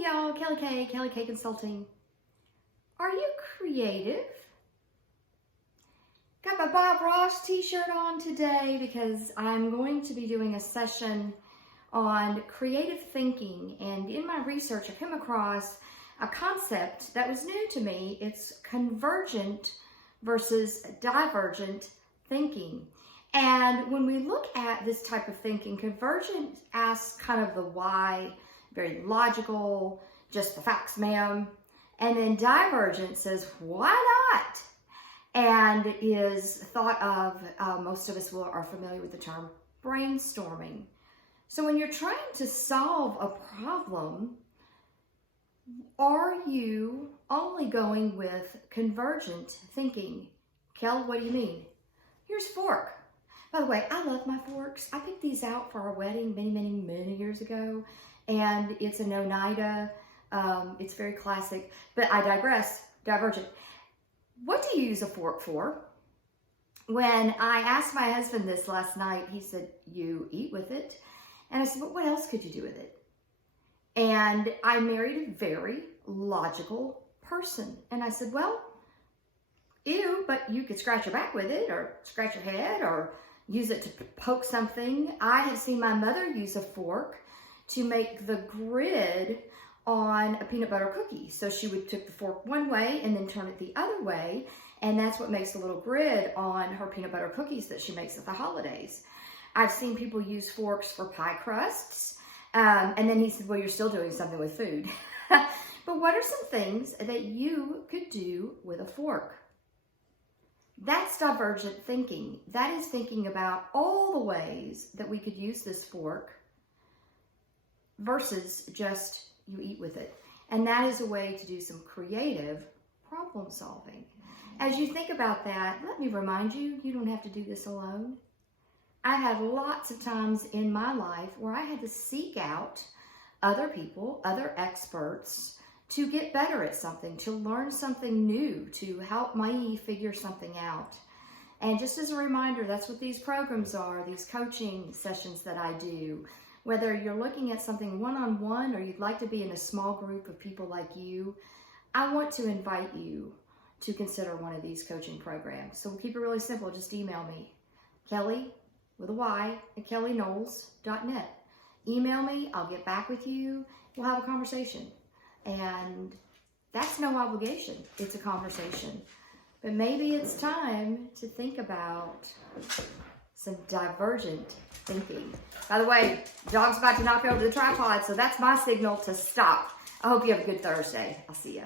Hey y'all, Kelly K Consulting. Are you creative? Got my Bob Ross t-shirt on today because I'm going to be doing a session on creative thinking, and in my research I came across a concept that was new to me. It's convergent versus divergent thinking. And when we look at this type of thinking, convergent asks kind of the why, very logical, just the facts, ma'am. And then divergent says, why not? And is thought of, most of us are familiar with the term brainstorming. So when you're trying to solve a problem, are you only going with convergent thinking? Kel, what do you mean? Here's fork. By the way, I love my forks. I picked these out for our wedding many years ago, and it's an Oneida. It's very classic, but I digress, divergent. What do you use a fork for? When I asked my husband this last night, he said, you eat with it. And I said, well, what else could you do with it? And I married a very logical person. And I said, well, ew, but you could scratch your back with it, or scratch your head, or use it to poke something. I have seen my mother use a fork to make the grid on a peanut butter cookie. So she would take the fork one way and then turn it the other way. And that's what makes the little grid on her peanut butter cookies that she makes at the holidays. I've seen people use forks for pie crusts. And then he said, well, you're still doing something with food. But what are some things that you could do with a fork? That's divergent thinking. That is thinking about all the ways that we could use this fork versus just you eat with it. And that is a way to do some creative problem solving. As you think about that, let me remind you, you don't have to do this alone. I had lots of times in my life where I had to seek out other people, other experts, to get better at something, to learn something new, to help me figure something out. And just as a reminder, that's what these programs are, these coaching sessions that I do. Whether you're looking at something one-on-one or you'd like to be in a small group of people like you, I want to invite you to consider one of these coaching programs. So we'll keep it really simple. Just email me, Kelly, with a Y, at kellyknowles.net. Email me, I'll get back with you, we'll have a conversation. And that's no obligation, it's a conversation. But maybe it's time to think about some divergent thinking. By the way, dog's about to knock over the tripod, so that's my signal to stop. I hope you have a good Thursday. I'll see you.